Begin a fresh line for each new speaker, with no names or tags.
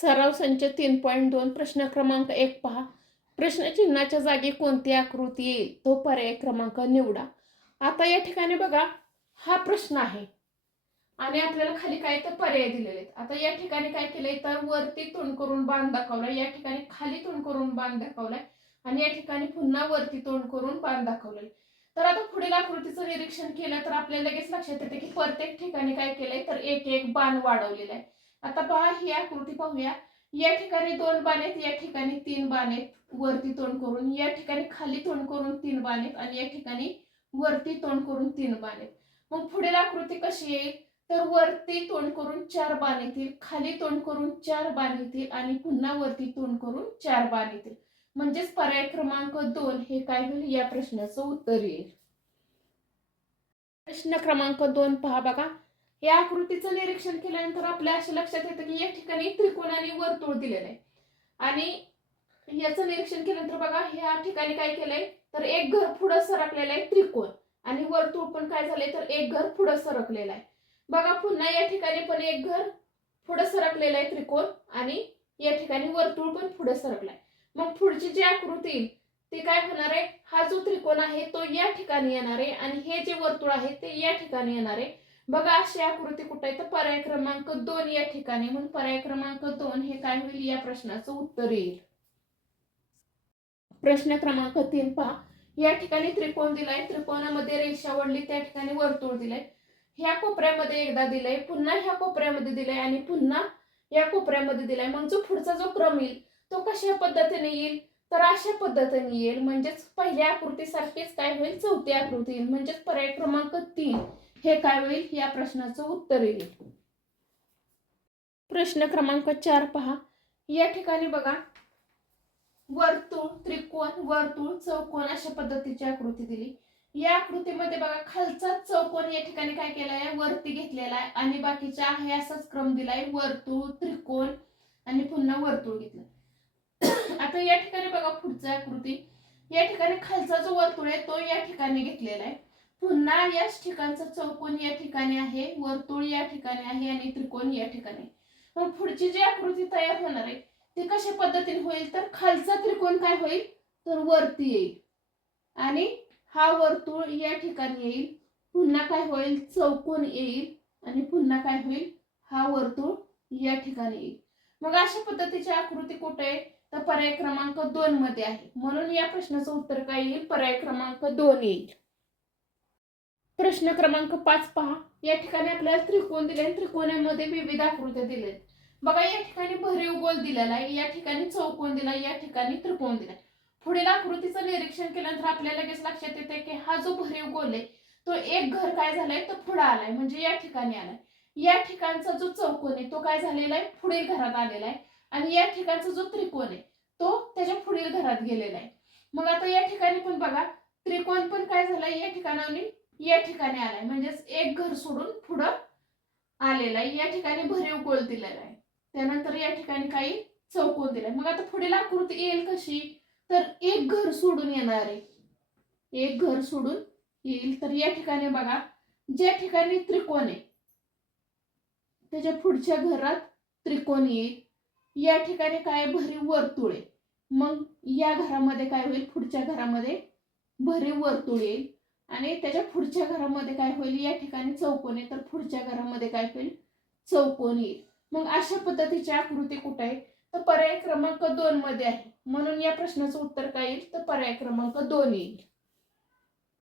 सराव संच तीन पॉईंट दोन प्रश्न क्रमांक एक पहा. प्रश्नचिन्हाच्या जागी कोणती आकृती येईल? तो पर्याय क्रमांक निवडा. आता या ठिकाणी बघा हा प्रश्न आहे. आणि आपल्याला खाली काय तर पर्याय दिलेले आहेत. आता या ठिकाणी काय केलंय? तर वरती तोंड करून बाण दाखवलाय. या ठिकाणी खाली तोंड करून बाण दाखवलाय. आणि या ठिकाणी पुन्हा वरती तोंड करून बाण दाखवलाय. तर आता पुढील आकृतीचं निरीक्षण केलं तर आपल्याला लगेच लक्षात येते की प्रत्येक ठिकाणी काय केलंय? तर एक एक बाण वाढवलेलं आहे. आता पहा ही आकृती पाहूया. या ठिकाणी दोन बाण आहेत या ठिकाणी तीन बाण आहेत. वरती तोंड करून या ठिकाणी खाली तोंड करून तीन बाण आहेत आणि या ठिकाणी वरती तोंड करून तीन बाण आहेत. मग पुढील आकृती कशी येईल तर वरती तोंड करून चार बाण येतील खाली तोंड करून चार बाण येतील आणि पुन्हा वरती तोंड करून चार बाण येतील. म्हणजेच पर्याय क्रमांक दोन हे काय होईल? या प्रश्नाचं उत्तर येईल. प्रश्न क्रमांक दोन पहा बघा. या आकृतीचं निरीक्षण केल्यानंतर आपल्या असे लक्षात येतं की या ठिकाणी त्रिकोण आणि वर्तुळ दिलेलं आहे. आणि याचं निरीक्षण केल्यानंतर बघा ह्या ठिकाणी काय केलंय? तर एक घर पुढं सरकलेलं आहे त्रिकोण. आणि वर्तुळ पण काय झालंय? तर एक घर पुढं सरकलेलं आहे. बघा पुन्हा या ठिकाणी पण एक घर पुढं सरकलेलं आहे त्रिकोण आणि या ठिकाणी वर्तुळ पण पुढं सरकलाय मग पुढची जी आकृती येईल ती काय होणार आहे? हा जो त्रिकोण आहे तो या ठिकाणी येणार आहे. आणि हे जे वर्तुळ आहे ते या ठिकाणी येणार आहे. बघा अशी आकृती कुठे आहे? तर पर्याय क्रमांक दोन या ठिकाणी. म्हणून पर्याय क्रमांक दोन हे काय होईल? या प्रश्नाचं उत्तर येईल. प्रश्न क्रमांक तीन पहा. या ठिकाणी त्रिकोण दिलाय. त्रिकोणामध्ये रेषा वडली त्या ठिकाणी वर्तुळ दिलंय. ह्या कोपऱ्यामध्ये एकदा दिलंय पुन्हा ह्या कोपऱ्यामध्ये दिलंय आणि पुन्हा या कोपऱ्यामध्ये दिलाय. मग जो पुढचा जो क्रम येईल तो कशा पद्धतीने येईल? तर अशा पद्धतीने येईल. म्हणजेच पहिल्या आकृतीसारखीच काय होईल? चौथी आकृती येईल. म्हणजेच पर्याय क्रमांक तीन. हे काय होईल? या प्रश्नाचं उत्तर येईल. प्रश्न क्रमांक चार पहा. या ठिकाणी बघा. वर्तुळ त्रिकोण वर्तुळ चौकोन अशा पद्धतीची आकृती दिली. या आकृतीमध्ये बघा खालचा चौकोन या ठिकाणी काय केलाय? वरती घेतलेला आहे. आणि बाकीच्या आहे असाच क्रम दिलाय. वर्तुळ त्रिकोण आणि पुन्हा वर्तुळ घेतलं. आता या ठिकाणी बघा पुढचा आकृती. या ठिकाणी खालचा जो वर्तुळ आहे तो या ठिकाणी घेतलेला आहे. पुन्हा याच ठिकाणचं चौकोन या ठिकाणी आहे वर्तुळ या ठिकाणी आहे आणि त्रिकोण या ठिकाणी आहे. मग पुढची जी आकृती तयार होणार आहे ती कशा पद्धतीने होईल? तर खालचा त्रिकोण काय होईल? तर वरती येईल. आणि हा वर्तुळ या ठिकाणी येईल. पुन्हा काय होईल? चौकोन येईल. आणि पुन्हा काय होईल? हा वर्तुळ या ठिकाणी येईल. मग अशा पद्धतीची आकृती कुठे आहे? तर पर्याय क्रमांक दोन मध्ये आहे. म्हणून या प्रश्नाचं उत्तर काय येईल? पर्याय क्रमांक दोन येईल. प्रश्न क्रमांक पाच पहा. या ठिकाणी आपल्याला त्रिकोण दिले त्रिकोणामध्ये विविध आकृत्या दिलेत बघा या ठिकाणी भरीव गोल दिलेला आहे. या ठिकाणी चौकोन दिला या ठिकाणी त्रिकोण दिलाय. पुढील आकृतीचं निरीक्षण केल्यानंतर आपल्याला लगेच लक्षात येते की हा जो भरीव गोल आहे तो एक घर काय झालाय? तो पुढे आलाय. म्हणजे या ठिकाणी आलाय. या ठिकाणचा जो चौकोन आहे तो काय झालेला आहे? पुढील घरात आलेला आहे. आणि या ठिकाणचा जो त्रिकोण आहे तो त्याच्या पुढील घरात गेलेला आहे. मग आता या ठिकाणी पण बघा त्रिकोण पण काय झालाय? या ठिकाणाने या ठिकाणी आलाय. म्हणजेच एक घर सोडून पुढं आलेला आहे. या ठिकाणी भरीव गोल दिलेला आहे. त्यानंतर या ठिकाणी काही चौकोन दिलाय मग आता पुढील आकृती येईल कशी? तर एक घर सोडून येणार आहे. एक घर सोडून येईल. तर या ठिकाणी बघा ज्या ठिकाणी त्रिकोण आहे त्याच्या पुढच्या घरात त्रिकोण येईल. या ठिकाणी काय भरीव वर्तुळ आहे. मग या घरामध्ये काय होईल? पुढच्या घरामध्ये भरीव वर्तुळ येईल. आणि त्याच्या पुढच्या घरामध्ये काय होईल? या ठिकाणी चौकोन आहे तर पुढच्या घरामध्ये काय होईल? चौकोन येईल. मग अशा पद्धतीची आकृती कुठे आहे? तर पर्याय क्रमांक दोन मध्ये आहे. म्हणून या प्रश्नाचं उत्तर काय येईल? तर पर्याय क्रमांक दोन येईल.